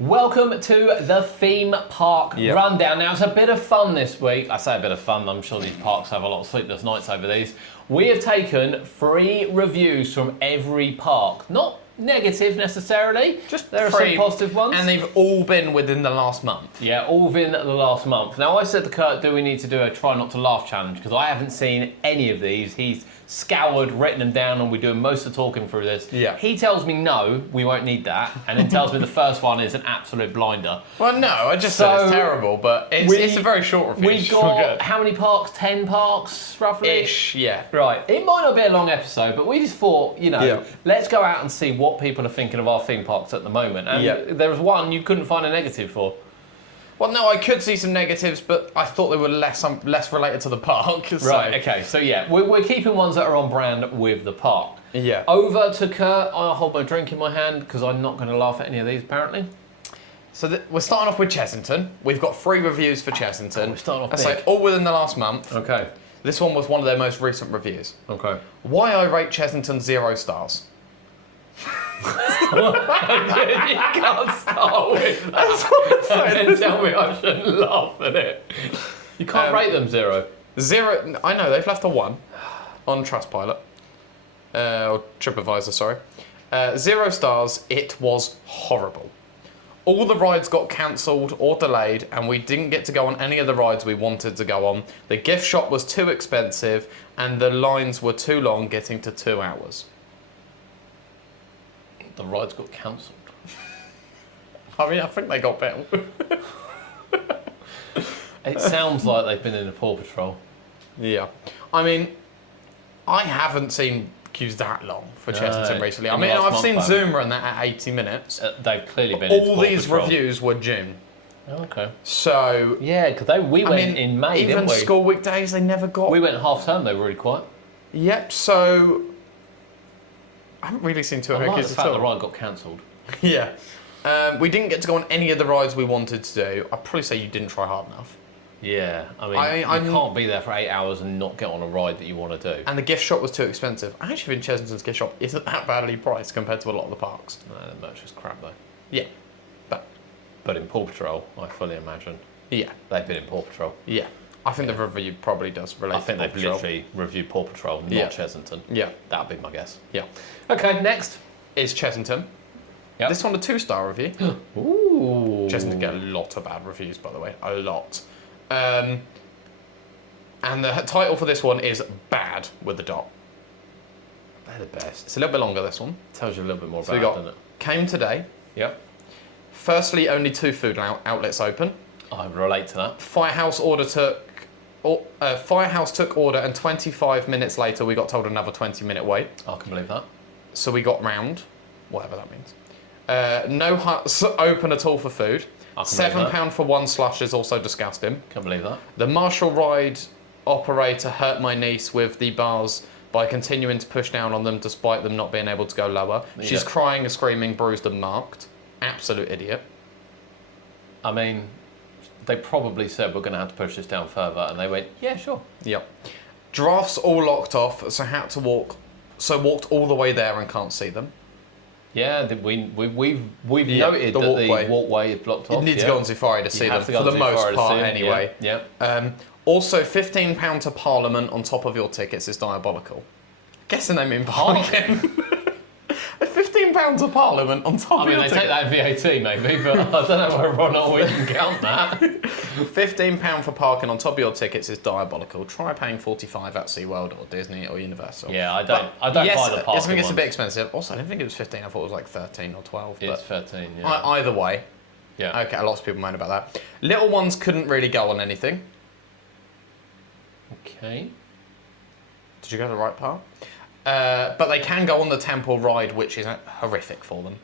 Welcome to the theme park rundown. Now, it's a bit of fun this week. I say a bit of fun, I'm sure these parks have a lot of sleepless nights over these. We have taken 3 reviews from every park. Not negative necessarily, Just there are 3, some positive ones. and they've all been within the last month. Yeah, all within the last month. Now, I said to Kurt, do we need to do a try not to laugh challenge? Because I haven't seen any of these. He's scoured, written them down, and we're doing most of the talking through this. Yeah. He tells me no, we won't need that, and then tells me the first one is an absolute blinder. Well, no, I just said it's terrible, but it's a very short review. We've got, how many parks? 10 parks, roughly? Ish, yeah. Right, it might not be a long episode, but we just thought, let's go out and see what people are thinking of our theme parks at the moment. And there was one you couldn't find a negative for. Well, no, I could see some negatives, but I thought they were less related to the park. So. Right, okay, so yeah, we're keeping ones that are on brand with the park. Yeah. Over to Kurt, I'll hold my drink in my hand because I'm not going to laugh at any of these apparently. So we're starting off with Chessington. We've got 3 reviews for Chessington. We're starting off That's big. like all within the last month. Okay. This one was one of their most recent reviews. Okay. Why I rate Chessington 0 stars. You can't start with that. That's what I'm And then tell me I shouldn't laugh at it. You can't rate them 0. 0. I know they've left a 1 on Trustpilot or TripAdvisor. Sorry, 0 stars. It was horrible. All the rides got cancelled or delayed, and we didn't get to go on any of the rides we wanted to go on. The gift shop was too expensive, and the lines were too long, getting to 2 hours. The rides got cancelled. I mean, I think they got better. It sounds like they've been in a Paw Patrol. Yeah. I mean, I haven't seen queues that long for Chessington recently. I in the mean, last I've month, seen haven't Zoom run that at 80 minutes. They've clearly been into All Paw these Patrol. reviews were June. Okay. So, Yeah, because we went in May, even didn't we? school weekdays, they never got. We went half term, they were really quiet. Yep, so I haven't really seen two I like the queues at fact the all. ride got cancelled. Yeah. We didn't get to go on any of the rides we wanted to do. I'd probably say you didn't try hard enough. Yeah, I mean, I you can't be there for 8 hours and not get on a ride that you want to do. And the gift shop was too expensive. I actually think Chessington's gift shop isn't that badly priced compared to a lot of the parks. No, the merch is crap though. Yeah. But in Paw Patrol, I fully imagine Yeah. they've been in Paw Patrol. Yeah. I think the review probably does relate I think to Paw they've Patrol. literally reviewed Paw Patrol, not Yeah. Chessington. Yeah. That'd be my guess. Yeah. Okay, next. Is Chessington. Yep. This one a 2-star review. Ooh. Chessington get a lot of bad reviews, by the way. A lot. And the title for this one is Bad with the dot. They're the best. It's a little bit longer, this one. Tells you a little bit more So about we it, got doesn't it? came today. Yep. Firstly, only 2 food outlets open. I relate to that. Firehouse took order, and 25 minutes later, we got told another 20-minute wait. I can believe that. So we got round, whatever that means. No huts open at all for food. I can believe that. £7 for 1 slush is also disgusting. Can believe that. The Marshall ride operator hurt my niece with the bars by continuing to push down on them despite them not being able to go lower. She's Yeah. crying and screaming, bruised and marked. Absolute idiot. I mean, they probably said we're going to have to push this down further, and they went, yeah, sure. Yep. Giraffes all locked off, so walked all the way there and can't see them. Yeah, we've Yeah, noted the that walkway. the walkway is blocked off. You need to go on Safari to see them, have to for go the on most Safari to part see them, anyway. Yeah. Also, £15 to Parliament on top of your tickets is diabolical. Guessing they mean parking. £15 to Parliament on top I of mean, your they take ticket. that in VAT maybe, but I don't know whether or not we can count that. £15 for parking on top of your tickets is diabolical. Try paying $45 at SeaWorld or Disney or Universal. Yeah, I don't buy the Yes, parking I think it's a ones. bit expensive. Also, I didn't think it was 15. I thought it was like 13 or 12. It's But 13, yeah. either way, Yeah. okay, lots of people moan about that. Little ones couldn't really go on anything. Okay. Did you go to the right part? But they can go on the temple ride, which is horrific for them.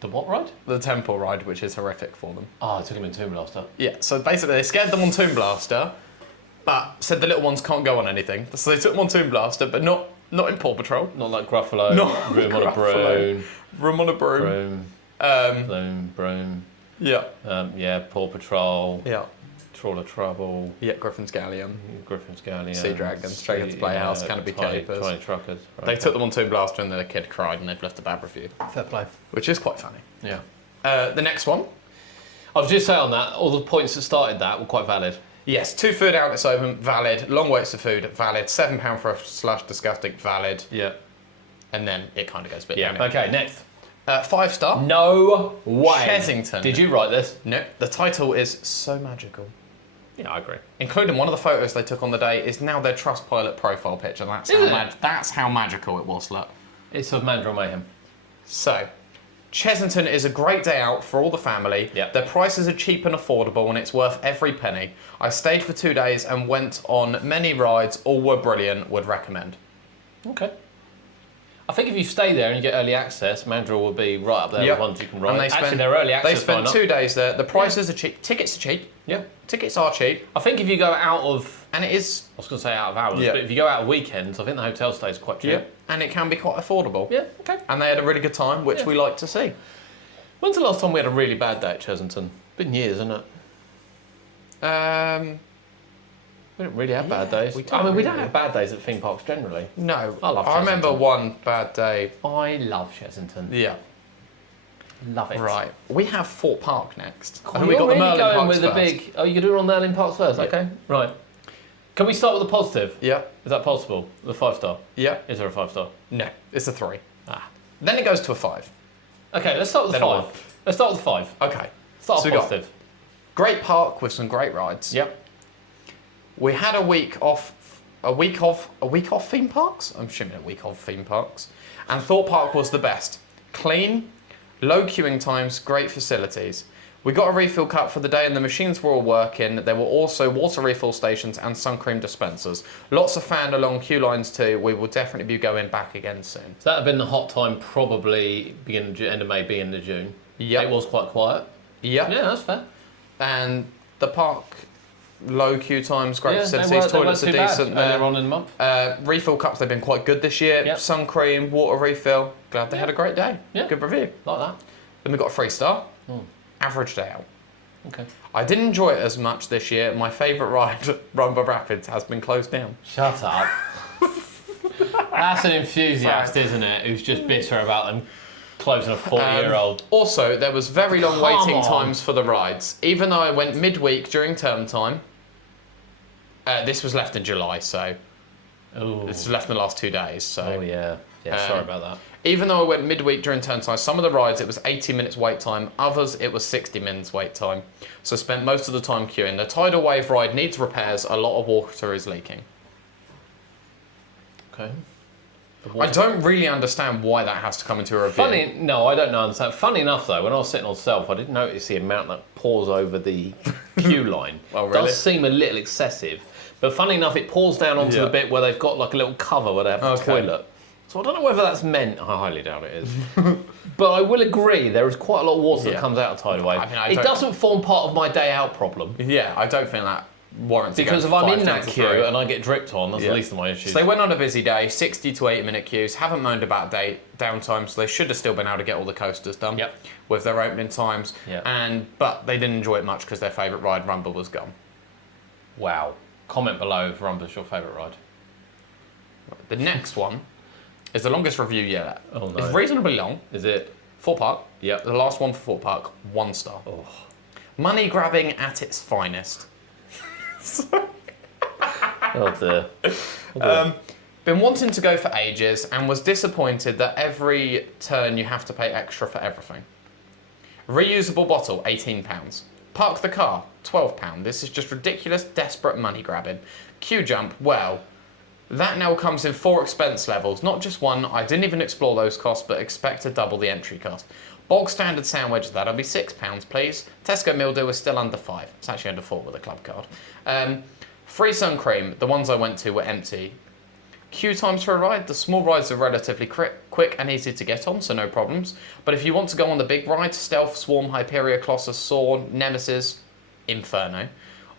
The what ride? The temple ride, which is horrific for them. Oh, I took him in Tomb Blaster. Yeah, so basically they scared them on Tomb Blaster, but said the little ones can't go on anything. So they took them on Tomb Blaster, but not in Paw Patrol. Not like Gruffalo. Not Room on a Gruffalo. Broom. Room on a broom. Broom. Broom. Yeah. Yeah, Paw Patrol. Yeah. Trawler Trouble. Yeah, Griffin's Galleon. Griffin's Galleon. Sea Dragons, Dragons Playhouse, Canopy Capers. Tiny Truckers. Right. They took them on Tomb Blaster and the kid cried and they've left a bad review. Fair play. Which is quite funny. Yeah. The next one I was just saying on that, all the points that started that were quite valid. Yes, 2 food outlets open, valid. Long waits for food, valid. £7 for a slush, disgusting, valid. Yeah. And then it kind of goes a bit Yeah. down. Okay, next. 5-star. No way. Chessington. Did you write this? No, the title is so magical. Yeah, I agree. Including one of the photos they took on the day is now their Trustpilot profile picture. That's how magical it was, look. It's of Mandrill Mayhem. So, Chessington is a great day out for all the family. Yep. Their prices are cheap and affordable and it's worth every penny. I stayed for 2 days and went on many rides. All were brilliant. Would recommend. Okay. I think if you stay there and you get early access, Mandrill will be right up there with ones you can ride. And Actually, they're early access. They spent lineup. 2 days there. The prices are cheap. Tickets are cheap. Yeah. Tickets are cheap. I think if you go out of, And it is. I was going to say out of hours, Yeah. but if you go out of weekends, I think the hotel stays quite cheap. Yeah. And it can be quite affordable. Yeah, okay. And they had a really good time, which Yeah. we like to see. When's the last time we had a really bad day at Chessington? Been years, isn't it? We don't really have bad days. we We don't don't really. have bad days at theme parks generally. No. I love I remember Chessington. one bad day. I love Chessington. Yeah. Love it. Right. We have Fort Park next. Oh, And you're really Merlin going Parks with the first. big. Oh, you're going to do it on Merlin Parks first. Yeah. Okay. Right. Can we start with the positive? Yeah. Is that possible? The 5-star. Yeah. Is there a 5-star? No. It's a 3. Ah. Then it goes to a 5. Okay. Let's start with the Then a 5. Let's start with the 5. Okay. Start So with we got- positive. Great park with some great rides. Yep. We had a week off theme parks. I'm assuming a week of theme parks. And Thorpe Park was the best. Clean, low queuing times, great facilities. We got a refill cup for the day and the machines were all working. There were also water refill stations and sun cream dispensers. Lots of fan along queue lines too. We will definitely be going back again soon. So that had been the hot time, probably beginning of end of May, beginning of June. Yep. It was quite quiet. Yep. Yeah, that's fair. And the park, low queue times, great Yeah, facilities, they weren't toilets are too bad decent there. earlier on in the month. Refill cups, they've been quite good this year. Yep. Sun cream, water refill. Glad they had a great day. Yeah. Good review. Like that. Then we got a 3-star. Average day out. Okay. I didn't enjoy it as much this year. My favourite ride, Rumba Rapids, has been closed down. Shut up. That's an enthusiast, isn't it? Who's just bitter about them closing a 40-year-old. Also, there was very long Come waiting on. times for the rides. Even though I went midweek during term time, this was left in July, so Ooh. this was left in the last 2 days. So Oh, yeah. Yeah, sorry about that. even though I went midweek during term time, some of the rides it was 80 minutes wait time, others it was 60 minutes wait time. So I spent most of the time queuing. The tidal wave ride needs repairs. A lot of water is leaking. Okay. I don't really understand why that has to come into a review. No, I don't understand. Funny enough, though, when I was sitting on Self, I didn't notice the amount that pours over the queue line. Oh, It really? does seem a little excessive. But funny enough, it pours down onto Yeah. the bit where they've got like a little cover where they have the Okay. toilet. So I don't know whether that's meant. I highly doubt it is. But I will agree, there is quite a lot of water that Yeah. comes out of Tidal Wave. I mean, I It don't- doesn't form part of my day out problem. Yeah, I don't think that warrants it Because if going I'm five in down that to queue three. and I get dripped on, that's Yeah. the least of my issues. So they went on a busy day, 60 to 80 minute queues, haven't moaned about downtime, so they should have still been able to get all the coasters done Yep. with their opening times. Yep. But they didn't enjoy it much because their favourite ride, Rumble, was gone. Wow. Comment below if Rumba's your favourite ride. The next one is the longest review yet. Oh, no. It's reasonably long. Is it? Fort Park. Yep. The last one for Fort Park, 1 star. Oh. Money grabbing at its finest. Oh dear. Been wanting to go for ages and was disappointed that every turn you have to pay extra for everything. Reusable bottle, £18. Park the car, £12. This is just ridiculous, desperate money grabbing. Queue jump, well, that now comes in 4 expense levels, not just one. I didn't even explore those costs, but expect to double the entry cost. Bog standard sandwich, that'll be £6, please. Tesco meal deal is still under 5. It's actually under 4 with a club card. Free sun cream, the ones I went to were empty. Queue times for a ride, the small rides are relatively quick and easy to get on, so no problems. But if you want to go on the big rides, Stealth, Swarm, Hyperia, Colossus, Soar, Nemesis, Inferno,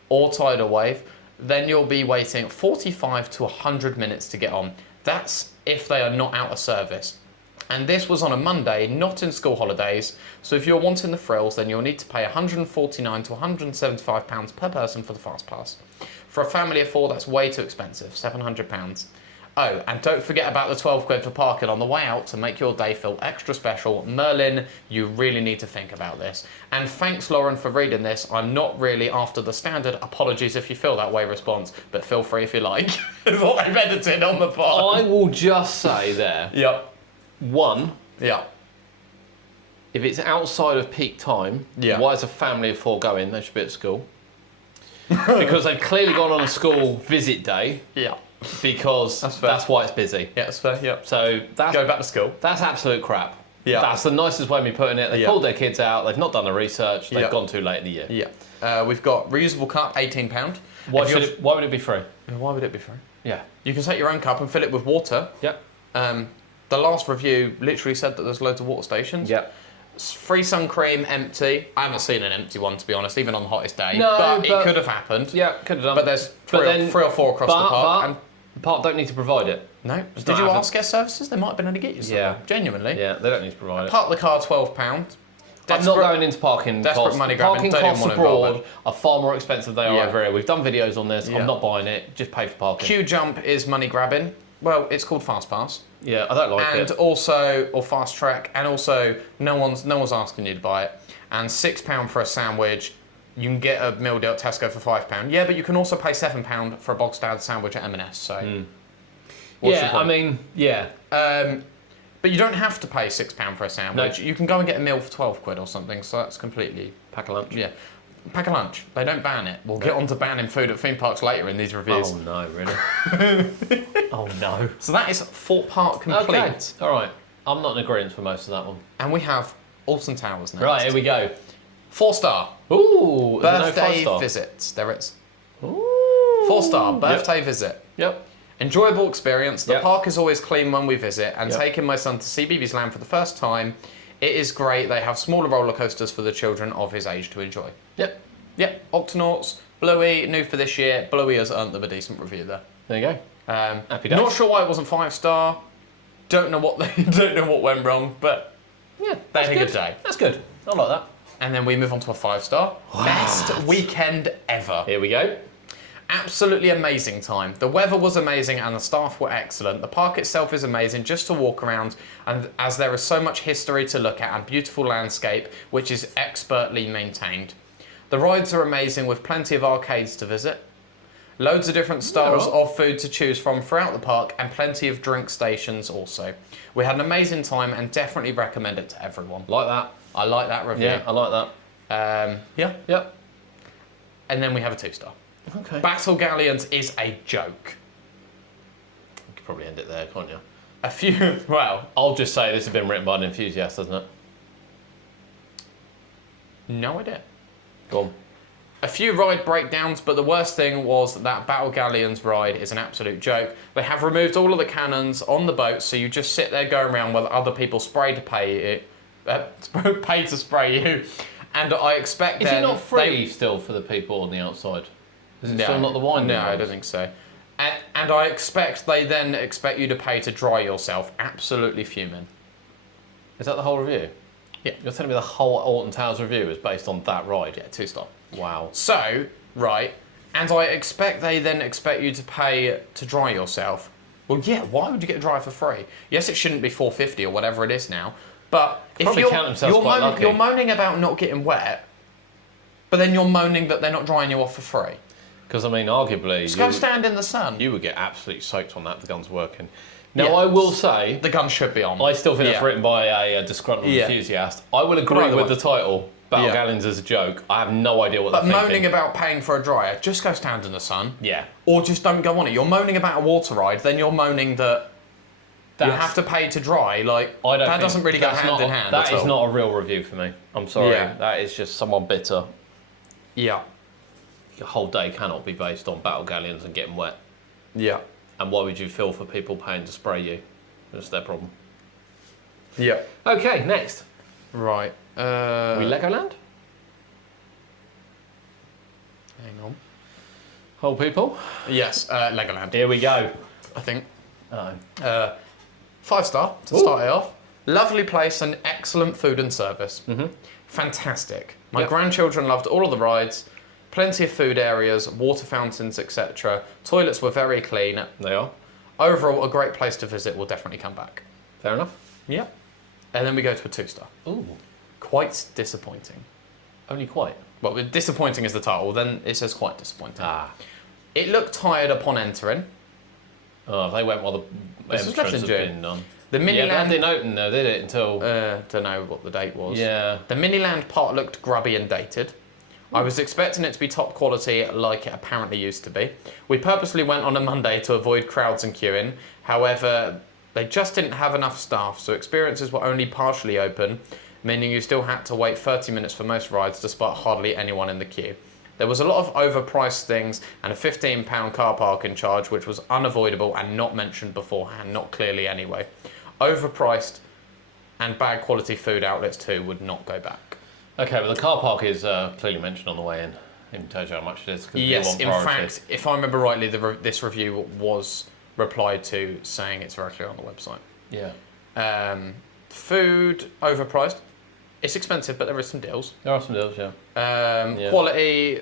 or Tidal Wave, then you'll be waiting 45 to 100 minutes to get on. That's if they are not out of service. And this was on a Monday, not in school holidays, so if you're wanting the frills, then you'll need to pay £149 to £175 per person for the Fast Pass. For a family of 4, that's way too expensive, £700. Oh, and don't forget about the 12 quid for parking on the way out to make your day feel extra special. Merlin, you really need to think about this. And thanks, Lauren, for reading this. I'm not really after the standard apologies if you feel that way response, but feel free if you like. Is what they've edited on the pod. I will just say there, Yep. one, Yeah. if it's outside of peak time, Yeah. why is a family of 4 going? They should be at school. Because they've clearly gone on a school visit day, Yeah. because That's fair. that's why it's busy. Yeah, that's fair. Yep. So that's Go back to school. That's absolute crap. Yeah. That's the nicest way of me putting it. They've Yeah. pulled their kids out, they've not done the research, they've Yeah. gone too late in the year. Yeah. We've got reusable cup, £18. Why, If why would it be free? Why would it be free? Yeah. You can set your own cup and fill it with water. Yeah. The last review literally said that there's loads of water stations. Yeah. Free sun cream, empty. I haven't seen an empty one, to be honest, even on the hottest day. No, but it but- could have happened. Yeah, could have done. But there's three or four across the park. And the park don't need to provide it. no, not did you happen. ask guest services? They might have been able to get you something. Yeah. Genuinely. Yeah, they don't need to provide it. Park the car, £12. I'm not going into parking desperate costs. money grabbing, Parking don't even costs want abroad involvement. are far more expensive than they Yeah. are over here. We've done videos on this. Yeah. I'm not buying it. Just pay for parking. Queue jump is money grabbing. Well, it's called Fast Pass. Yeah, I don't like And it. also, or Fast Track, and also no one's asking you to buy it. And £6 for a sandwich. You can get a meal deal at Tesco for £5. Yeah, but you can also pay £7 for a bog standard sandwich at M&S. So, what's your Yeah, I point? mean, yeah. But you don't have to pay £6 for a sandwich. No. You can go and get a meal for 12 quid or something. So that's completely Pack a lunch. yeah. Pack a lunch. They don't ban it. We'll get on to banning food at theme parks later in these reviews. Oh no, really? Oh no. So that is Fort Park complete. Okay, all right. I'm not in agreement for most of that one. And we have Alton Towers next. Right, here we go. 4-star Ooh, is there no birthday 5-star? visits. There is. Ooh. 4-star birthday visit. Yep. Enjoyable experience. The Yep. park is always clean when we visit, and Yep. taking my son to see BB's Land for the first time, it is great. They have smaller roller coasters for the children of his age to enjoy. Yep. Yep, Octonauts, Bluey, new for this year. Bluey has earned them a decent review there. There you go. Happy days. Not sure why it wasn't 5-star. Don't know what don't know what went wrong, but Yeah, they that's had a good. good day. That's good. I like that. And then we move on to a 5-star. Best weekend ever. Here we go. Absolutely amazing time. The weather was amazing and the staff were excellent. The park itself is amazing just to walk around, and as there is so much history to look at and beautiful landscape, which is expertly maintained. The rides are amazing with plenty of arcades to visit. Loads of different styles Yeah. of food to choose from throughout the park, and plenty of drink stations also. We had an amazing time and definitely recommend it to everyone. Like that. I like that review. Yeah, I like that. Yeah. Yep. And then we have a 2-star. Okay. Battle Galleons is a joke. You could probably end it there, can't you? A few, well, I'll just say this has been written by an enthusiast, hasn't it? no idea. Go on. A few ride breakdowns, but the worst thing was that Battle Galleons ride is an absolute joke. They have removed all of the cannons on the boat, so you just sit there going around while other people spray to pay you, pay to spray you. And I expect Is then it not free still for the people on the outside? Is it still not the wine? No, I don't think so. And I expect they then expect you to pay to dry yourself. Absolutely fuming. Is that the whole review? Yeah. You're telling me the whole Alton Towers review is based on that ride? Yeah, 2-star. Wow. So, right, and I expect they then expect you to pay to dry yourself. Well, yeah, why would you get a dry for free? Yes, it shouldn't be $4.50 or whatever it is now, but if Probably count themselves quite lucky. you're moaning about not getting wet, but then you're moaning that they're not drying you off for free. Because, I mean, arguably, Just go stand in the sun. you would get absolutely soaked on that if the gun's working. Now, Yeah. I will say, The gun should be on. I still think Yeah. that's written by a disgruntled Yeah. enthusiast. I will agree either with way. the title, Battle Yeah. Galleons as a joke. I have no idea what But they're moaning thinking. about paying for a dryer, just go stand in the sun. Yeah. Or just don't go on it. You're moaning about a water ride, then you're moaning that you That's- have to pay to dry. Like, I don't that think doesn't really go that's hand not in a- hand. That at is all. not a real review for me. I'm sorry. Yeah. That is just someone bitter. Yeah. Your whole day cannot be based on Battle Galleons and getting wet. Yeah. And why would you feel for people paying to spray you? That's their problem. Yeah. Okay, next. Right. We Legoland? Hang on. Whole people? Yes, Legoland, Here we go. I think. Oh. 5-star to Ooh. start it off. Lovely place and excellent food and service. Fantastic. My Yep. grandchildren loved all of the rides. Plenty of food areas, water fountains, etc. Toilets were very clean. They are. Overall, a great place to visit. Will definitely come back. Fair enough. Yep. And then we go to a 2-star. Ooh, Quite disappointing. only quite. Well, disappointing is the title. Then it says quite disappointing. Ah. It looked tired upon entering. Oh, they went while the This was left in entrance had June. been done. The Yeah, that Miniland. didn't open though, did it? Until Don't know what the date was. yeah. The Miniland part looked grubby and dated. I was expecting it to be top quality like it apparently used to be. We purposely went on a Monday to avoid crowds and queuing. However, they just didn't have enough staff, so experiences were only partially open, meaning you still had to wait 30 minutes for most rides despite hardly anyone in the queue. There was a lot of overpriced things and a £15 car parking charge, which was unavoidable and not mentioned beforehand, not clearly anyway. Overpriced and bad quality food outlets too would not go back. Okay, but the car park is clearly mentioned on the way in. It tells you how much it is. 'Cause Yes, they in want priority. fact, if I remember rightly, this review was replied to saying it's very clear on the website. Yeah. Food, overpriced. It's expensive, but there is some deals. There are some deals, yeah. Yeah. Quality,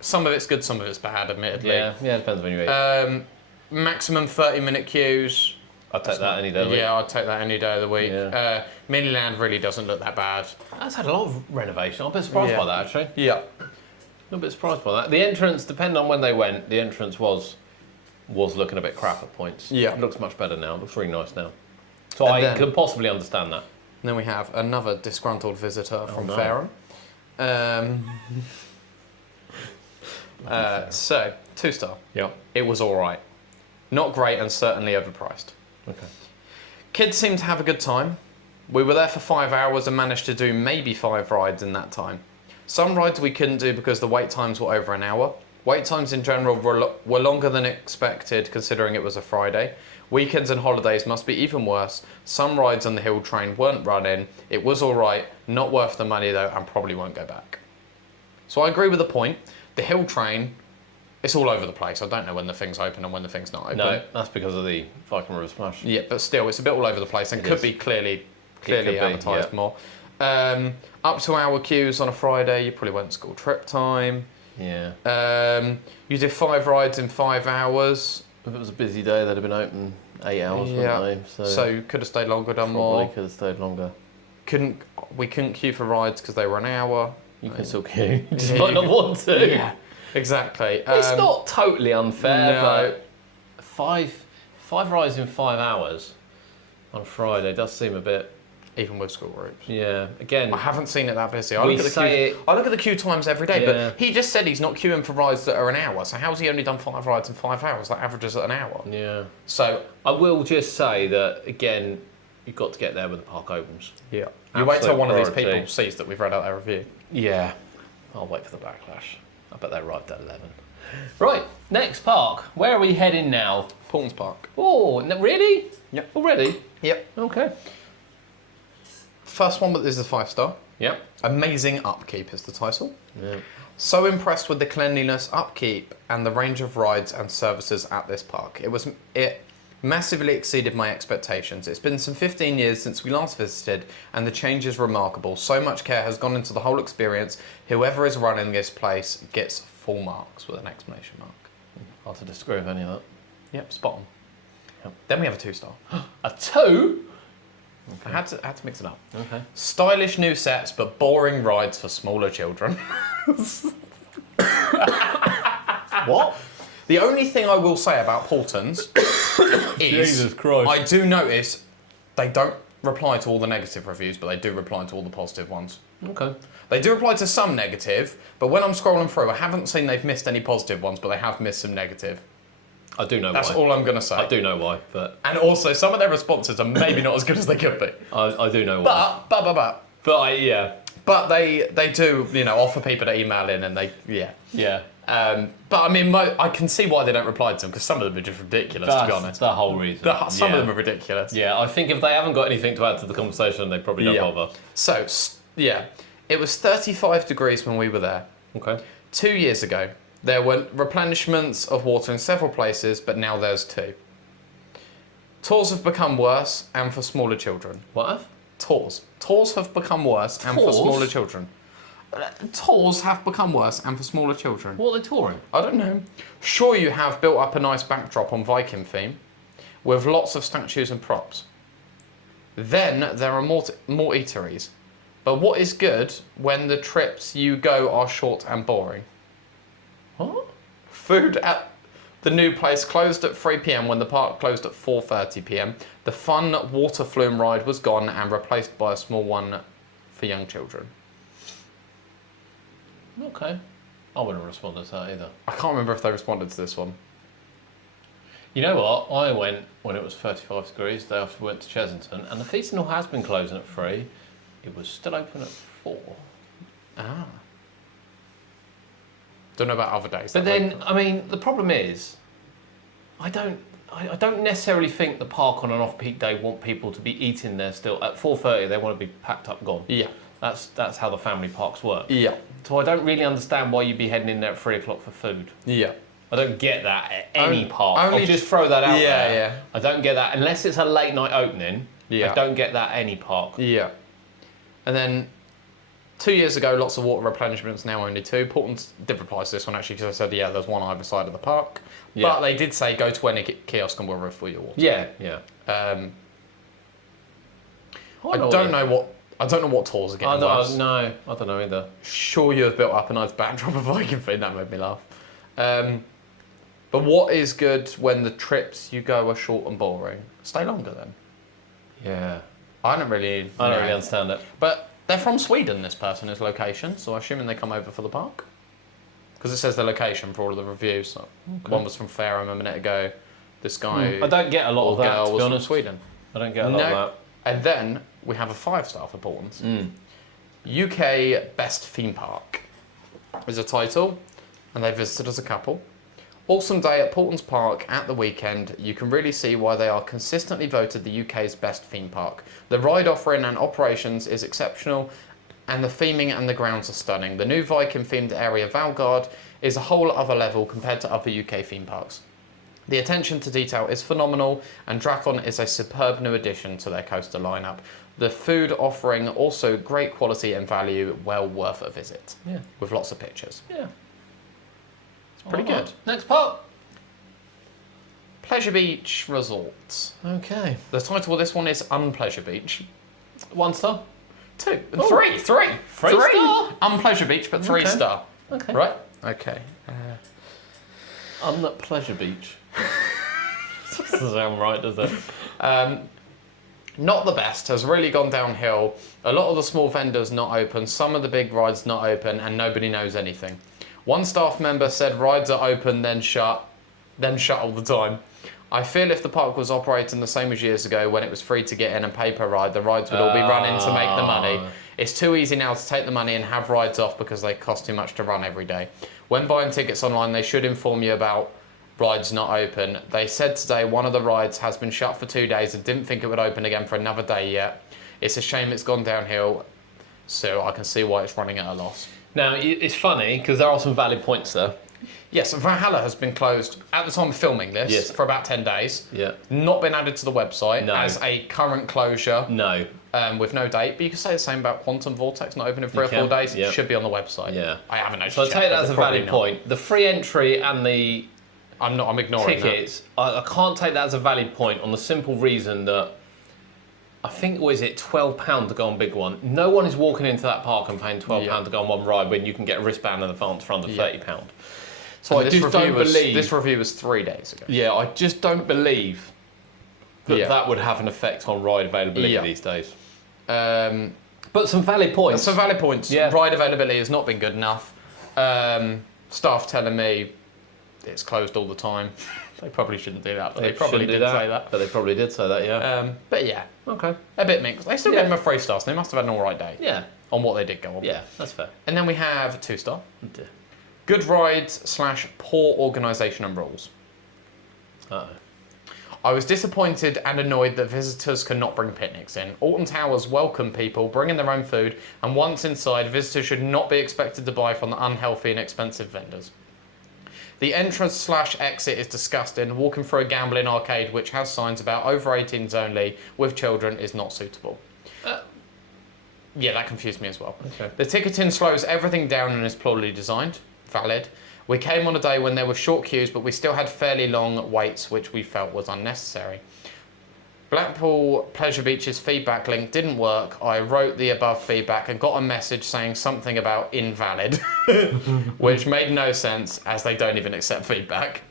some of it's good, some of it's bad, admittedly. Yeah, it depends when you eat. Maximum 30-minute queues. I'd take that any day of the week. Yeah, I'd take that any day of the week. Yeah. Miniland really doesn't look that bad. That's had a lot of renovation. I'm a bit surprised Yeah. by that, actually. Yeah. A little bit surprised by that. The entrance, depending on when they went, the entrance was looking a bit crap at points. Yeah. It looks much better now. It looks really nice now. So And I then- could possibly understand that. And then we have another disgruntled visitor from no. Fareham. So, 2-star. Yeah. It was all right. Not great and certainly overpriced. Okay. Kids seemed to have a good time. We were there for 5 hours and managed to do maybe 5 rides in that time. Some rides we couldn't do because the wait times were over an hour. Wait times in general were longer than expected considering it was a Friday. Weekends and holidays must be even worse. Some rides on the Hill train weren't running. It was all right, not worth the money though, and probably won't go back. So I agree with the point. The Hill train, it's all over the place. I don't know when the thing's open and when the thing's not open. No, that's because of the Viking River Smash. Yeah, but still, it's a bit all over the place and It could is. be clearly could be, advertised yeah. more. Up to hour queues on a Friday, you probably went school trip time. Yeah. You did 5 rides in 5 hours. If it was a busy day, they'd have been open 8 hours, Yeah. wouldn't they? So you could have stayed longer, done probably more. could have stayed longer. We couldn't queue for rides because they were an hour. You can still queue. You just Yeah, might you not want to. Yeah, exactly. It's not totally unfair, no. but five rides in 5 hours on Friday does seem a bit. Even with school groups. Yeah. Again, I haven't seen it that busy. I We look at the say queues. I look at the queue times every day, Yeah. but he just said he's not queuing for rides that are an hour. So how's he only done 5 rides in 5 hours? That averages at an hour. yeah. So I will just say that again, you've got to get there when the park opens. yeah, you wait till Absolute one of these priority. people sees that we've read out their review. Yeah. I'll wait for the backlash. I bet they arrived at 11. Right. Next park. Where are we heading now? Paul's Park. Oh, really? Yep. Already? Yep. Okay. First one, but this is a 5-star. Yep. Amazing upkeep is the title. Yeah. So impressed with the cleanliness, upkeep, and the range of rides and services at this park. It massively exceeded my expectations. It's been some 15 years since we last visited, and the change is remarkable. So much care has gone into the whole experience. Whoever is running this place gets full marks with an exclamation mark. Hard to disagree with any of that. Yep, spot on. Yep. Then we have a 2-star. A 2? I had to mix it up. Okay. Stylish new sets, but boring rides for smaller children. What? The only thing I will say about Paultons is Jesus Christ. I do notice they don't reply to all the negative reviews, but they do reply to all the positive ones. Okay. They do reply to some negative, but when I'm scrolling through, I haven't seen they've missed any positive ones, but they have missed some negative. I do know That's why. all I'm going to say. I do know why, but And also, some of their responses are maybe not as good as they could be. I do know why. But But they do, offer people to email in, and yeah. but I mean, I can see why they don't reply to them, because some of them are just ridiculous, to be honest. That's the whole reason. Some yeah. of them are ridiculous. Yeah, I think if they haven't got anything to add to the conversation, they probably don't Yeah. bother. So, it was 35 degrees when we were there. Okay. 2 years ago, there were replenishments of water in several places, but now there's 2. Tours have become worse, and for smaller children. What? Tours have become worse, and for Tours? smaller children. Tours have become worse, and for smaller children. What are they touring? I don't know. Sure, you have built up a nice backdrop on Viking theme. with lots of statues and props. Then there are more eateries. But what is good when the trips you go are short and boring? What? Food at the new place closed at 3 p.m. when the park closed at 4:30 p.m. The fun water flume ride was gone and replaced by a small one for young children. Okay. I wouldn't respond to that either. I can't remember if they responded to this one. You know what? I went when it was 35 degrees. The day after we went to Chesington, and the feasting hall has been closing at 3. It was still open at 4. Ah. Don't know about other days. But then, I mean, the problem is, I don't necessarily think the park on an off-peak day want people to be eating there still. At 4:30, they want to be packed up, gone. Yeah. That's how the family parks work. Yeah. So I don't really understand why you'd be heading in there at 3 o'clock for food. Yeah. I don't get that at any park. only I'll just throw that out there. Yeah. I don't get that unless it's a late night opening. Yeah. I don't get that at any park. Yeah. And then 2 years ago, lots of water replenishments, now only 2. Portland did reply to this one actually because I said, yeah, there's one either side of the park. Yeah. But they did say go to any kiosk and we'll refill your water. Yeah. I don't know what tours are getting worse. No, I don't know either. Sure, you have built up a nice backdrop of Viking food. That made me laugh. But what is good when the trips you go are short and boring? Stay longer then. Yeah. I don't really understand it. But they're from Sweden, this person is location, so I'm assuming they come over for the park. Because it says the location for all of the reviews. So One was from Fairham a minute ago. This guy I don't get a lot of that, girl to was be from honest. Sweden. I don't get a lot of And then we have a 5-star for Portland's. UK Best Theme Park is a title, and they visited as a couple. Awesome day at Portland's Park at the weekend. You can really see why they are consistently voted the UK's best theme park. The ride offering and operations is exceptional, and the theming and the grounds are stunning. The new Viking-themed area, Valgard, is a whole other level compared to other UK theme parks. The attention to detail is phenomenal, and Drakon is a superb new addition to their coaster lineup. The food offering also great quality and value, well worth a visit. Yeah. With lots of pictures. Yeah. Pretty good. Next part. Pleasure Beach Resorts. Okay. The title of this one is Unpleasure Beach. 1 star. 2. Oh. 3. 3. 3 star? Unpleasure Beach, but 3 Okay. star. Okay. Right? Okay. Pleasure Beach. Doesn't sound right, does it? Not the best, has really gone downhill. A lot of the small vendors not open, some of the big rides not open, and nobody knows anything. One staff member said rides are open, then shut all the time. I feel if the park was operating the same as years ago when it was free to get in and pay per ride, the rides would all be running to make the money. It's too easy now to take the money and have rides off because they cost too much to run every day. When buying tickets online, they should inform you about rides not open. They said today one of the rides has been shut for 2 days and didn't think it would open again for another day yet. It's a shame it's gone downhill, so I can see why it's running at a loss. Now, it's funny because there are some valid points there. Yes, Valhalla has been closed at the time of filming this for about 10 days. Yeah. Not been added to the website No. as a current closure No. with no date. But you can say the same about Quantum Vortex not open in 3 or 4 can, days. yeah. Should be on the website. Yeah. I haven't actually So I'll checked, take that but as a probably valid not. point. The free entry and the I'm ignoring tickets, I can't take that as a valid point on the simple reason that I think, what is it, £12 to go on Big One. No one is walking into that park and paying £12 to go on one ride when you can get a wristband in advance for under £30. So And I just don't believe... This review was 3 days ago. Yeah, I just don't believe that Yeah. that would have an effect on ride availability Yeah. these days. Um, But some valid points. Some valid points. Yeah. Ride availability has not been good enough. Staff telling me it's closed all the time. They probably shouldn't do that, but they probably shouldn't did do say that. But they probably did say that, yeah. But yeah, Okay. a bit mixed. They still Yeah. gave them a 3 star, so they must have had an alright day Yeah. on what they did go on. Yeah, that's fair. And then we have a 2 star. Oh dear. Good rides / poor organisation and rules. Uh-oh. I was disappointed and annoyed that visitors cannot bring picnics in. Alton Towers welcome people bringing their own food, and once inside, visitors should not be expected to buy from the unhealthy and expensive vendors. The entrance / exit is disgusting. Walking through a gambling arcade which has signs about over 18s only with children is not suitable. Yeah, that confused me as well. Okay. The ticketing slows everything down and is poorly designed. Valid. We came on a day when there were short queues, but we still had fairly long waits, which we felt was unnecessary. Blackpool Pleasure Beach's feedback link didn't work. I wrote the above feedback and got a message saying something about invalid, which made no sense as they don't even accept feedback.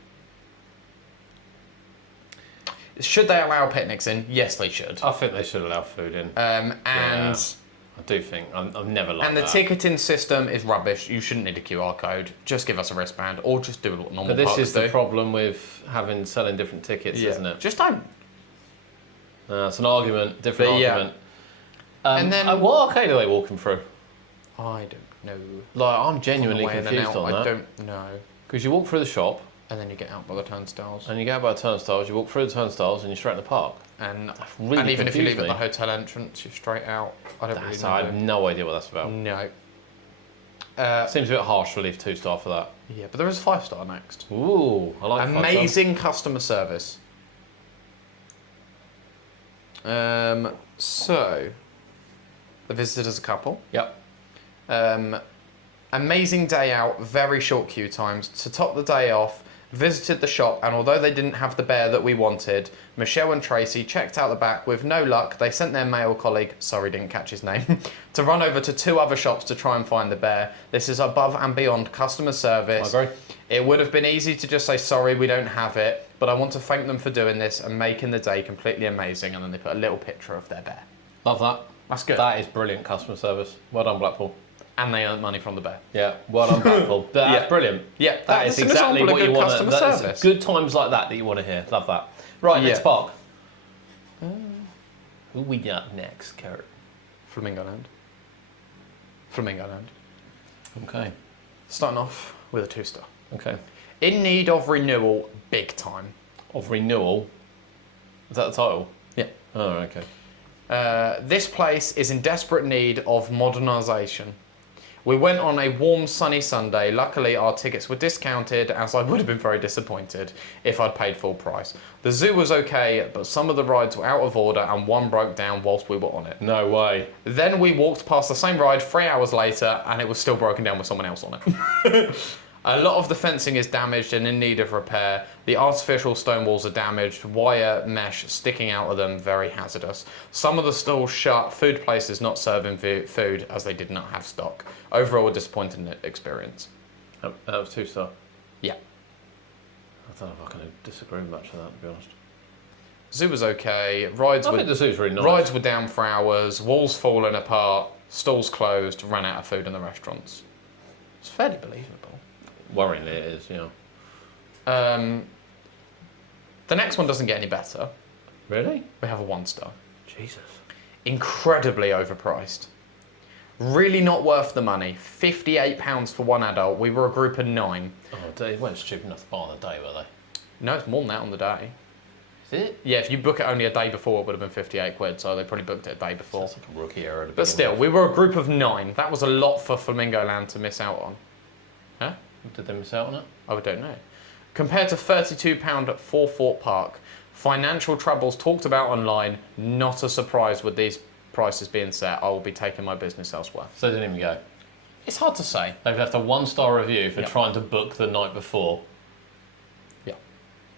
Should they allow picnics in? Yes, they should. I think they should allow food in. And I do think. I've never liked and the that. ticketing system is rubbish. You shouldn't need a QR code. Just give us a wristband, or just do what normal But this parks is the do. problem with selling different tickets, isn't it? Just don't. It's an argument, different But, yeah. argument. And then- what arcade are they walking through? I don't know. Like, I'm On genuinely the way in and confused out, on I that. don't know. Because you walk through the shop, And then you get out by the turnstiles. and you go by the turnstiles, you walk through the turnstiles, and you're straight in the park. And, really and even if you leave confused at me. the hotel entrance, you're straight out. I don't really So I have know. no idea what that's about. No. Seems a bit harsh to leave 2-star for that. Yeah, but there is 5-star next. Ooh, I like 5-star. Amazing customer service. So, they visited as a couple. Yep. Amazing day out, very short queue times. To top the day off, visited the shop, and although they didn't have the bear that we wanted, Michelle and Tracy checked out the back. With no luck, they sent their male colleague, sorry, didn't catch his name, to run over to 2 other shops to try and find the bear. This is above and beyond customer service. I agree. It would have been easy to just say, sorry, we don't have it, but I want to thank them for doing this and making the day completely amazing. And then they put a little picture of their bear. Love that. That's good. That is brilliant customer service. Well done, Blackpool. And they earned money from the bear. Yeah, well done, Blackpool. That's Yeah. brilliant. Yeah, That is that's an exactly example of what you good want. customer That's service. good times like that you want to hear. Love that. Right, next Yeah. park. Who we got next, Kurt? Flamingo Land. Flamingo Land. Okay. Starting off with a 2-star. Okay. In need of renewal, big time. Of renewal. Is that the title? Yeah. Oh, okay. This place is in desperate need of modernisation. We went on a warm, sunny Sunday. Luckily, our tickets were discounted, as I would have been very disappointed if I'd paid full price. The zoo was okay, but some of the rides were out of order and one broke down whilst we were on it. No way. Then we walked past the same ride 3 hours later, and it was still broken down with someone else on it. A lot of the fencing is damaged and in need of repair. The artificial stone walls are damaged, wire mesh sticking out of them, very hazardous. Some of the stalls shut, food places not serving food as they did not have stock. Overall, a disappointing experience. That was 2-star. Yeah. I don't know if I can disagree much with that, to be honest. Zoo was okay. Rides I were think the zoo's really nice. rides were down for hours. Walls falling apart. Stalls closed. Ran out of food in the restaurants. It's fairly believable. Worryingly, it is, you know. The next one doesn't get any better. Really? We have a 1-star. Jesus. Incredibly overpriced. Really not worth the money. £58 for one adult. We were a group of 9. Oh, they weren't stupid enough to buy on the day, were they? No, it's more than that on the day. Is it? Yeah, if you book it only a day before, it would have been 58 quid, so they probably booked it a day before. That's like a rookie error. But still, we were a group of 9. That was a lot for Flamingo Land to miss out on. Huh? Did they miss out on it? I don't know. Compared to £32 at Fort Park, financial troubles talked about online, not a surprise with these prices being set. I will be taking my business elsewhere. So they didn't even go. It's hard to say. They've left a 1-star review for Yeah. trying to book the night before Yeah.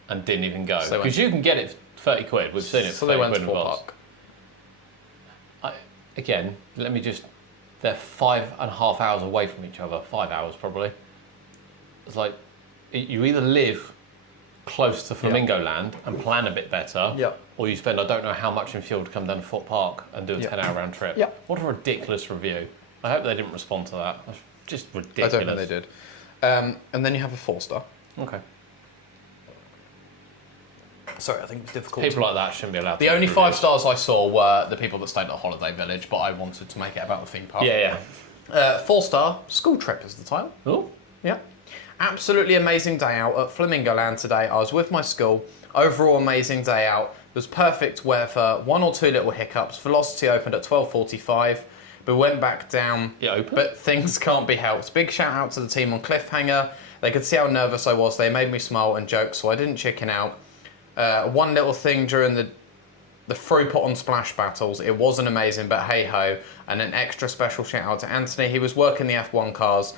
and didn't even go. So they Because you can get it for 30 quid. We've seen it for So 30 they went quid to in Fort advance. Park. Again, let me just... They're 5.5 hours away from each other. 5 hours, probably. It's like, you either live close to Flamingo Land and plan a bit better, Yeah. or you spend I don't know how much in fuel to come down to Fort Park and do a Yeah. 10-hour round trip. Yeah. What a ridiculous review. I hope they didn't respond to that. That's just I ridiculous. don't think they did. And then you have a 4-star. Okay. Sorry, I think it's difficult. People like that shouldn't be allowed to The only make 5 reviews. stars I saw were the people that stayed at the Holiday Village, but I wanted to make it about the theme park. Yeah, yeah. 4-star, school trip is the title. Oh, Yeah. Absolutely amazing day out at Flamingo Land today. I was with my school. Overall amazing day out. It was perfect weather. 1 or 2 little hiccups. Velocity opened at 12:45. We went back down. it opened? But things can't be helped. Big shout out to the team on Cliffhanger. They could see how nervous I was. They made me smile and joke, so I didn't chicken out. One little thing during the fruit pot on splash battles, it wasn't amazing, but hey ho. And an extra special shout out to Anthony. He was working the F1 cars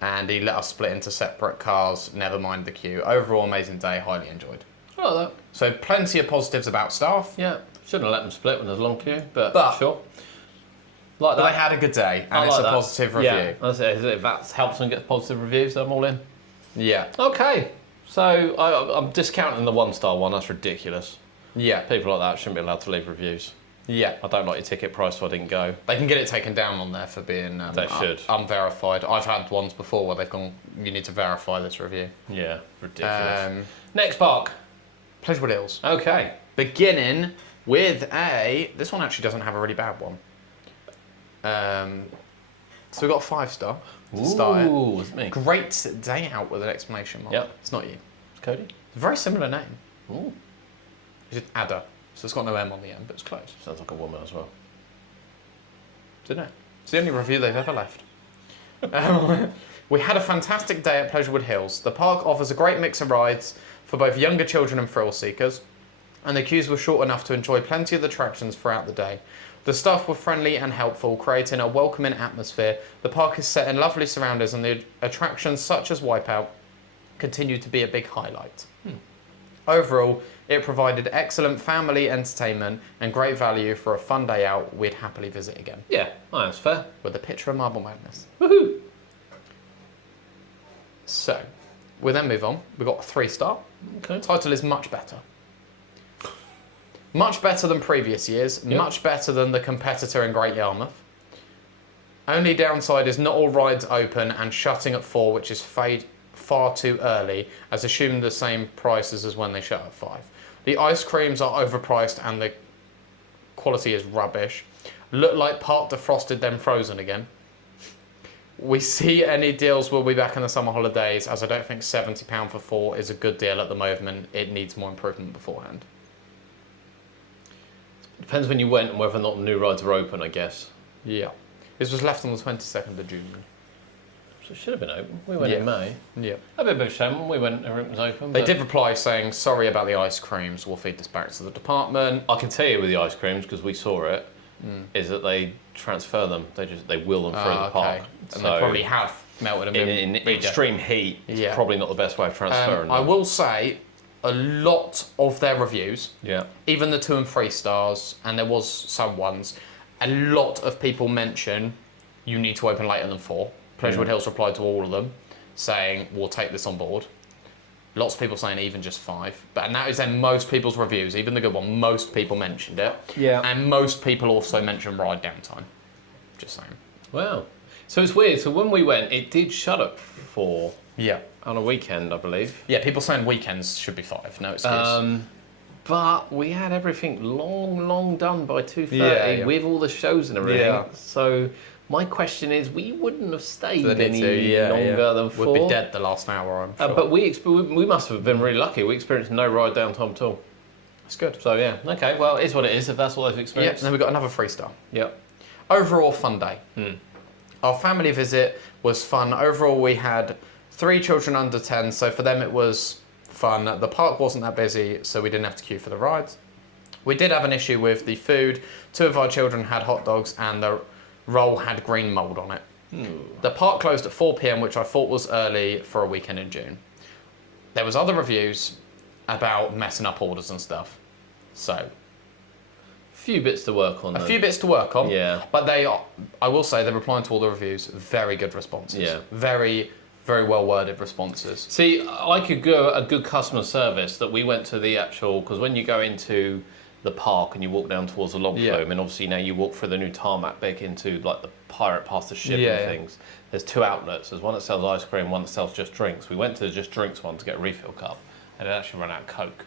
and he let us split into separate cars, never mind the queue. Overall, amazing day, highly enjoyed. I like that. So plenty of positives about staff. Yeah, shouldn't have let them split when there's a long queue, but sure. But Like that. they had a good day, and I it's like a that. positive review. Yeah, that's it. If that helps them get positive reviews, I'm all in. Yeah. Okay, so I'm discounting the 1-star one. That's ridiculous. Yeah. People like that shouldn't be allowed to leave reviews. Yeah. I don't like your ticket price, so I didn't go. They can get it taken down on there for being They should. unverified. I've had ones before where they've gone, you need to verify this review. Yeah, ridiculous. Um, Next park. Pleasurewood Hills. Okay. Beginning with this one actually doesn't have a really bad one. So we've got a 5-star to start it. Ooh, it's me. Great day out with an exclamation mark. Yep. It's not you. It's Cody. Very similar name. Ooh, It's just Ada. So it's got no M on the end, but it's close. sounds like a woman as well. Didn't it? It's the only review they've ever left. We had a fantastic day at Pleasurewood Hills. The park offers a great mix of rides for both younger children and thrill seekers, and the queues were short enough to enjoy plenty of the attractions throughout the day. The staff were friendly and helpful, creating a welcoming atmosphere. The park is set in lovely surroundings, and the attractions such as Wipeout continue to be a big highlight. Overall, it provided excellent family entertainment and great value for a fun day out. We'd happily visit again. Yeah, that's fair. With a picture of Marble Madness. Woohoo! So, we then move on. We've got a 3-star. Okay. Title is much better. Much better than previous years. Yep. Much better than the competitor in Great Yarmouth. Only downside is not all rides open and shutting at 4, which is far too early, as assumed the same prices as when they shut at 5. The ice creams are overpriced and the quality is rubbish. Look like part defrosted then frozen again. We see any deals will be back in the summer holidays, as I don't think £70 for 4 is a good deal at the moment. It needs more improvement beforehand. Depends when you went and whether or not the new rides are open, I guess. Yeah. This was left on the 22nd of June. So it should have been open. We went in May. Yeah. A bit of a shame when we went, everything was open. They but did reply saying, sorry about the ice creams, we'll feed this back to the department. I can tell you with the ice creams, because we saw it, is that they transfer them. They wheel them through the park. And they probably have melted them in extreme heat. It's probably not the best way of transferring them. I will say, a lot of their reviews, Yeah. even the 2 and 3 stars, and there was some ones, a lot of people mention you need to open later than 4. Pleasurewood Hills replied to all of them, saying we'll take this on board. Lots of people saying even just 5, and that is in most people's reviews, even the good one. Most people mentioned it, and most people also mentioned ride downtime. Just saying. Wow. So it's weird. So when we went, it did shut at 4 Yeah. on a weekend, I believe. Yeah, people saying weekends should be 5. No excuse. But we had everything long done by 2:30 Yeah. with all the shows and everything. Yeah. So my question is, we wouldn't have stayed They any need to, longer than 4. We'd be dead the last hour, I'm sure. But we must have been really lucky. We experienced no ride downtime at all. It's good. So yeah, okay. Well, it is what it is. If that's what they've Yeah, experienced. and then we got another 3-star. Yep. Overall, fun day. Our family visit was fun. Overall, we had 3 children under 10, so for them it was fun. The park wasn't that busy, so we didn't have to queue for the rides. We did have an issue with the food. 2 of our children had hot dogs, and the roll had green mould on it. The park closed at 4 p.m, which I thought was early for a weekend in June. There was other reviews about messing up orders and stuff. So, Few bits to work on. a few bits to work on. Yeah. But I will say, they're replying to all the reviews. Very good responses. Yeah. Very, very well worded responses. See, I could go a good customer service that we went to the actual, because when you go into the park and you walk down towards the log flume, and obviously now you walk through the new tarmac back into like the pirate past the ship and things. There's 2 outlets. There's one that sells ice cream, one that sells just drinks. We went to the just drinks one to get a refill cup, and it actually ran out of Coke.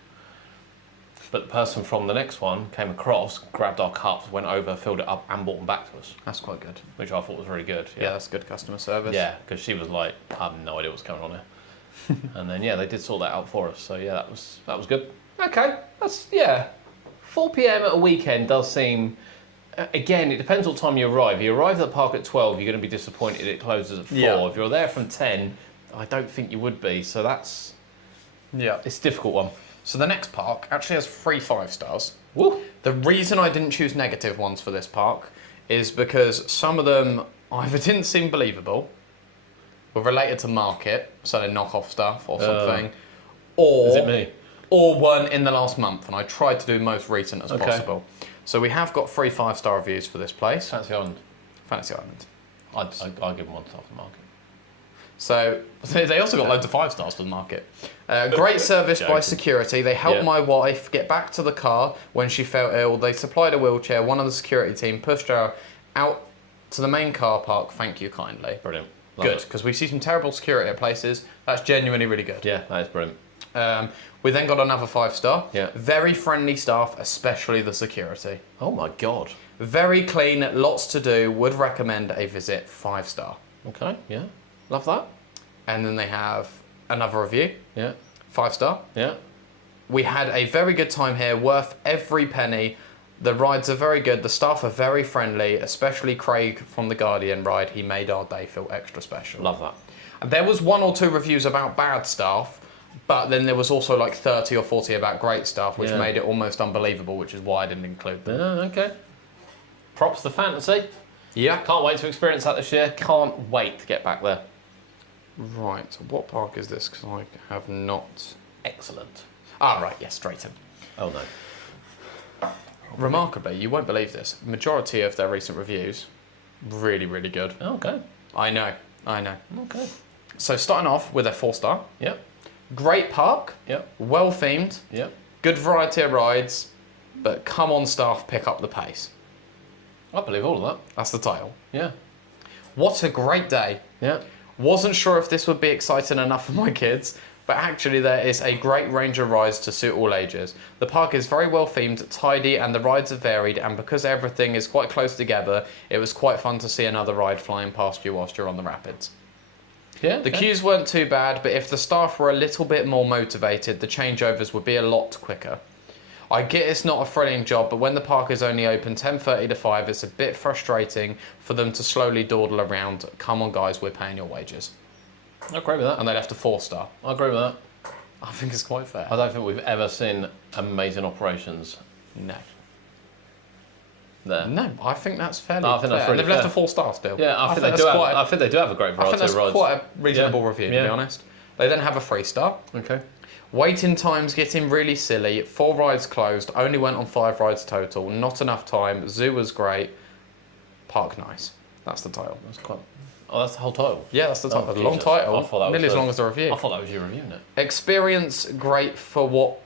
But the person from the next one came across, grabbed our cups, went over, filled it up, and brought them back to us, That's quite good. which I thought was really good. Yeah, that's good customer service. Yeah, because she was like, I have no idea what's going on here. And then they did sort that out for us. So yeah, that was good. Okay, that's 4 p.m. at a weekend does seem. Again, it depends what time you arrive. If you arrive at the park at 12, you're going to be disappointed it closes at 4. Yeah. If you're there from 10, I don't think you would be. So it's a difficult one. So the next park actually has 3 5-stars. Woo. The reason I didn't choose negative ones for this park is because some of them either didn't seem believable, were related to market, so they knock off stuff or something, or Is it me? or weren't in the last month, and I tried to do most recent as Okay. possible. So we have got 3 5-star reviews for this place. Fancy Island. Fantasy Island. I'd give them 1 star for the market. So they also got loads of 5 stars for the market. Great service by Joking. security. They helped Yeah. my wife get back to the car when she felt ill. They supplied a wheelchair. One of the security team pushed her out to the main car park. Thank you kindly. Brilliant. Love Good, it. because we see some terrible security at places. That's genuinely really good. Yeah, that is brilliant. We then got another 5-star. Yeah. Very friendly staff, especially the security. Oh my god. Very clean, lots to do. Would recommend a visit. 5-star. Okay, yeah. Love that. And then they have another review. Yeah, 5-star. yeah. We had a very good time here, worth every penny. The rides are very good. The staff are very friendly, especially Craig from the Guardian ride. He made our day feel extra special. Love that. And there was 1 or 2 reviews about bad staff, but then there was also like 30 or 40 about great staff, which Yeah. made it almost unbelievable, which is why I didn't include them. Yeah, okay. Props to Fantasy. Yeah. Can't wait to experience that this year. Can't wait to get back there. Right, so what park is this? Because I have not... Excellent. Ah, right, yes, Drayton. Oh no. Remarkably, you won't believe this, majority of their recent reviews, really, really good. Okay. I know. Okay. So starting off with a 4-star. Yep. Great park, Yep. well themed, Yep. good variety of rides, but come on staff, pick up the pace. I believe all of that. That's the title. Yeah. What a great day. Yeah. Wasn't sure if this would be exciting enough for my kids, but actually there is a great range of rides to suit all ages. The park is very well themed, tidy, and the rides are varied, and because everything is quite close together, it was quite fun to see another ride flying past you whilst you're on the rapids. Yeah. The queues weren't too bad, but if the staff were a little bit more motivated, the changeovers would be a lot quicker. I get it's not a thrilling job, but when the park is only open 10:30 to 5, it's a bit frustrating for them to slowly dawdle around. Come on guys, we're paying your wages. I agree with that. And they left a 4-star. I agree with that. I think it's quite fair. I don't think we've ever seen amazing operations No. there. No, I think that's fairly I think that's fair. really And they've left fair. a 4-star still. Yeah, I think they that's do have. quite I think they do have a great I variety think of that's rides. quite a reasonable Yeah. review, to Yeah. be honest. They then have a 3-star. Okay. Waiting times getting really silly. 4 rides closed. Only went on 5 rides total. Not enough time. Zoo was great. Park nice. That's the title. That's quite. Oh, that's the whole title. Yeah, that's the title. Oh, Long Jesus. title. I thought that was Nearly as the- long as the review. I thought that was you reviewing it. Experience great for what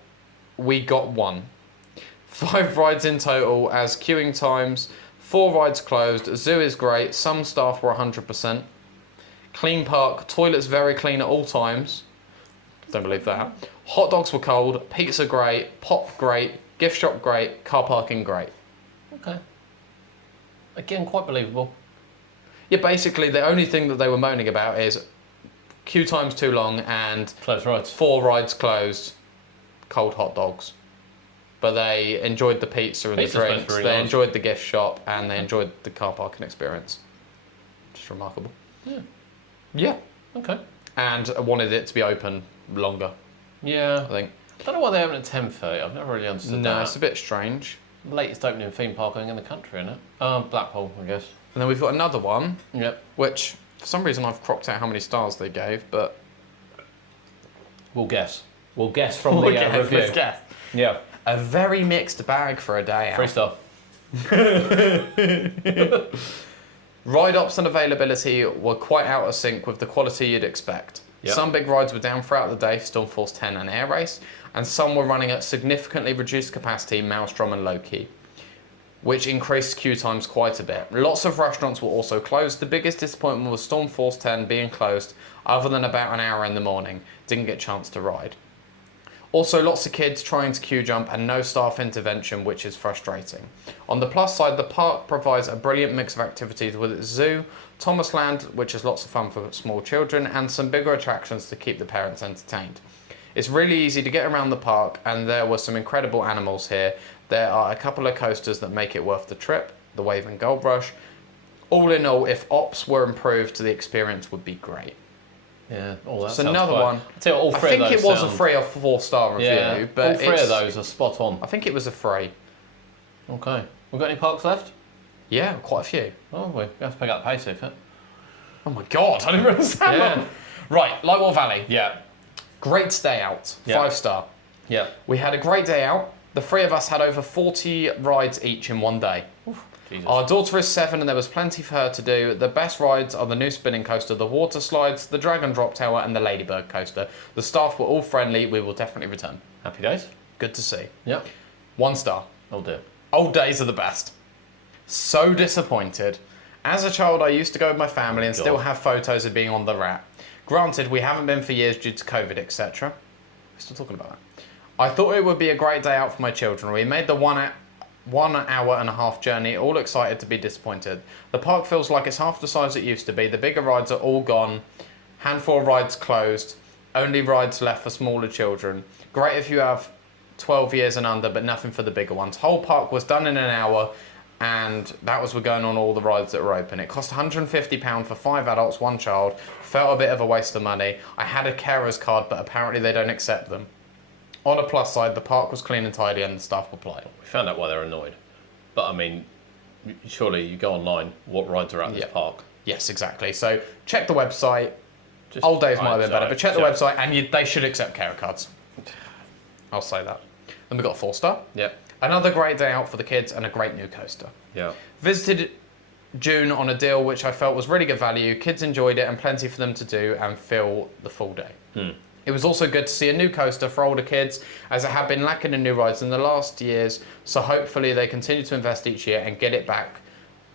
we got 1. 5 rides in total as queuing times. 4 rides closed. Zoo is great. Some staff were 100%. Clean park. Toilets very clean at all times. Don't believe that. Hot dogs were cold. Pizza great. Pop great. Gift shop great. Car parking great. Okay. Again, quite believable. Yeah, basically the only thing that they were moaning about is queue times too long and Close rides. 4 rides closed. Cold hot dogs. But they enjoyed the pizza and Pizza's the supposed to drinks. be They really nice. enjoyed the gift shop and they enjoyed the car parking experience. Just remarkable. Yeah. Yeah. Okay. And wanted it to be open longer, Yeah. I think. I don't know why they open at 10:30. I've never really understood No, that. it's a bit strange. Latest opening theme parking in the country, isn't it? Blackpool, I guess. And then we've got another one, Yep. which for some reason I've cropped out how many stars they gave, but We'll guess. We'll guess from the review. let's guess. Yeah. A very mixed bag for a day out. 3-star. Ride ops and availability were quite out of sync with the quality you'd expect. Yep. Some big rides were down throughout the day, Stormforce 10 and Air Race, and some were running at significantly reduced capacity, Maelstrom and Loki, which increased queue times quite a bit. Lots of restaurants were also closed. The biggest disappointment was Stormforce 10 being closed, other than about an hour in the morning. Didn't get a chance to ride. Also, lots of kids trying to queue jump and no staff intervention, which is frustrating. On the plus side, the park provides a brilliant mix of activities with its zoo, Thomasland, which is lots of fun for small children, and some bigger attractions to keep the parents entertained. It's really easy to get around the park, and there were some incredible animals here. There are a couple of coasters that make it worth the trip, the Wave and Gold Rush. All in all, if ops were improved, the experience would be great. Yeah. Oh, that It's sounds another quite- one. I tell you what, all I three think of those it was sound- a 3 or 4-star review, Yeah. but all three it's- of those are spot on. I think it was a 3. Okay. We've got any parks left? Yeah, quite a few. Oh, we have to pick up the pay ticket. Oh my god, I didn't realize that Yeah. long. Right, Lightwall Valley. Yeah. Great stay out. Yeah. 5-star. Yeah. We had a great day out. The three of us had over 40 rides each in one day. Jesus. Our daughter is 7 and there was plenty for her to do. The best rides are the new spinning coaster, the water slides, the Dragon Drop Tower and the Ladybird coaster. The staff were all friendly. We will definitely return. Happy days. Good to see. Yep. 1 star. Oh dear. Old days are the best. So disappointed. As a child, I used to go with my family and still have photos of being on the Rat. Granted, we haven't been for years due to COVID, etc. We're still talking about that. I thought it would be a great day out for my children. We made the 1 hour and a half journey, all excited to be disappointed. The park feels like it's half the size it used to be. The bigger rides are all gone. Handful of rides closed. Only rides left for smaller children. Great if you have 12 years and under, but nothing for the bigger ones. Whole park was done in an hour, and that was going on all the rides that were open. It cost £150 for 5 adults, 1 child. Felt a bit of a waste of money. I had a carer's card, but apparently they don't accept them. On a plus side, the park was clean and tidy and the staff were polite. We found out why they're annoyed. But I mean, surely you go online, what rides are at this park? Yes, exactly. So check the website. Just Old days might have been right, better, but check the sure. website and they should accept carer cards. I'll say that. Then we got a 4 star. Yep. Another great day out for the kids and a great new coaster. Yeah. Visited June on a deal which I felt was really good value. Kids enjoyed it and plenty for them to do and fill the full day. It was also good to see a new coaster for older kids, as it had been lacking in new rides in the last years, so hopefully they continue to invest each year and get it back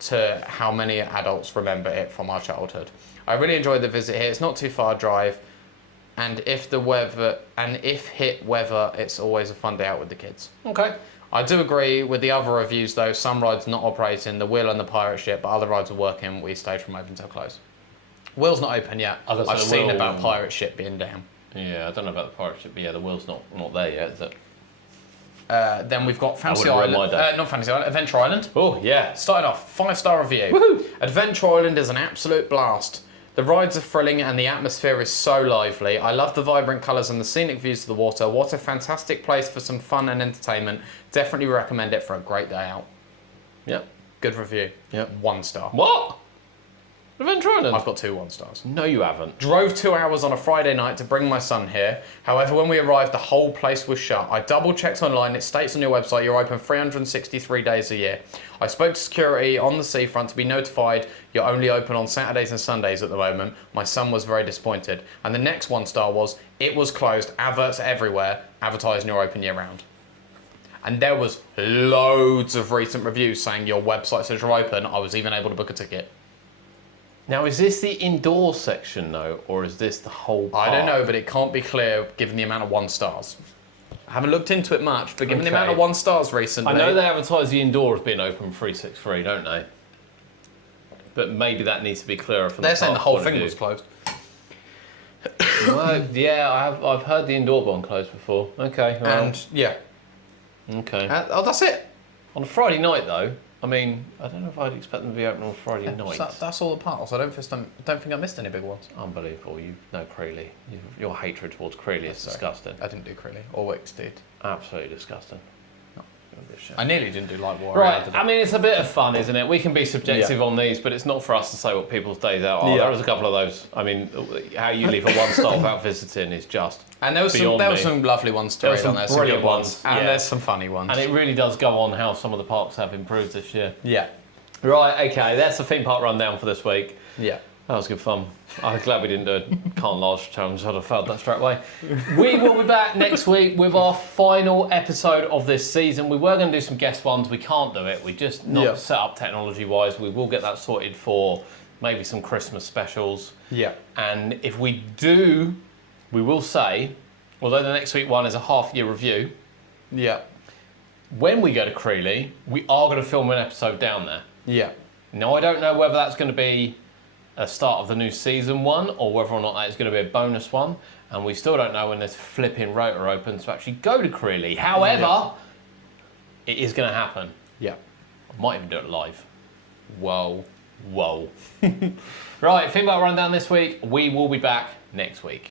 to how many adults remember it from our childhood. I really enjoyed the visit here. It's not too far a drive, and if hit weather, it's always a fun day out with the kids. Okay. I do agree with the other reviews though, some rides not operating, the Wheel and the Pirate Ship, but other rides are working. We stayed from open till close. Wheel's not open yet. I've seen Wheel- about Pirate Ship being down. Yeah, I don't know about the pirate ship, but yeah, the wheel's not there yet, is it? Then we've got Fantasy wouldn't ruin Island. my day. Not Fantasy Island, Adventure Island. Oh, yeah. Starting off, 5-star review. Woohoo! Adventure Island is an absolute blast. The rides are thrilling and the atmosphere is so lively. I love the vibrant colours and the scenic views of the water. What a fantastic place for some fun and entertainment. Definitely recommend it for a great day out. Yep. Good review. Yep. 1 star. What? Adventure Island? I've got 2 1 stars. No, you haven't. Drove 2 hours on a Friday night to bring my son here. However, when we arrived, the whole place was shut. I double checked online. It states on your website you're open 363 days a year. I spoke to security on the seafront to be notified you're only open on Saturdays and Sundays at the moment. My son was very disappointed. And the next 1 star was, it was closed, adverts everywhere, advertising you're open year round. And there was loads of recent reviews saying your website says you're open. I was even able to book a ticket. Now, is this the indoor section, though, or is this the whole park? I don't know, but it can't be clear given the amount of 1 stars. I haven't looked into it much, but given the amount of 1 stars recently... I know they advertise the indoor as being open 363, don't they? But maybe that needs to be clearer from They're the saying the park whole point of thing view. was closed. Well, yeah, I've heard the indoor one closed before. Okay, well, And, yeah. okay. That's it. On a Friday night, though, I mean, I don't know if I'd expect them to be open on Friday night. That's all the parts. I don't think I missed any big ones. Unbelievable. You know Creeley. Your hatred towards Creeley is disgusting. I didn't do Creeley. Or Wicks did. Absolutely disgusting. I nearly didn't do Lightwater. Right, I mean, it's a bit of fun, isn't it? We can be subjective on these, but it's not for us to say what people's days out are. Yeah. There was a couple of those. I mean, how you leave a 1 star without visiting is just And there was beyond some lovely ones to There were read some on there. Some brilliant good ones. ones, And yeah. there's some funny ones. And it really does go on how some of the parks have improved this year. Yeah. Right, okay, that's the theme park rundown for this week. Yeah. That was good fun. I'm glad we didn't do a can't large challenge. I'd have failed that straight away. We will be back next week with our final episode of this season. We were going to do some guest ones. We can't do it. We just not set up technology-wise. We will get that sorted for maybe some Christmas specials. Yeah. And if we do, we will say, although the next week one is a half-year review, Yeah. when we go to Creeley, we are going to film an episode down there. Yeah. Now, I don't know whether that's going to be a start of the new season one or whether or not that is going to be a bonus one. And we still don't know when this flipping rotor opens to actually go to Creeley. However, it is going to happen. Yeah. I might even do it live. Whoa. Whoa. Right, Theme Park Rundown this week. We will be back next week.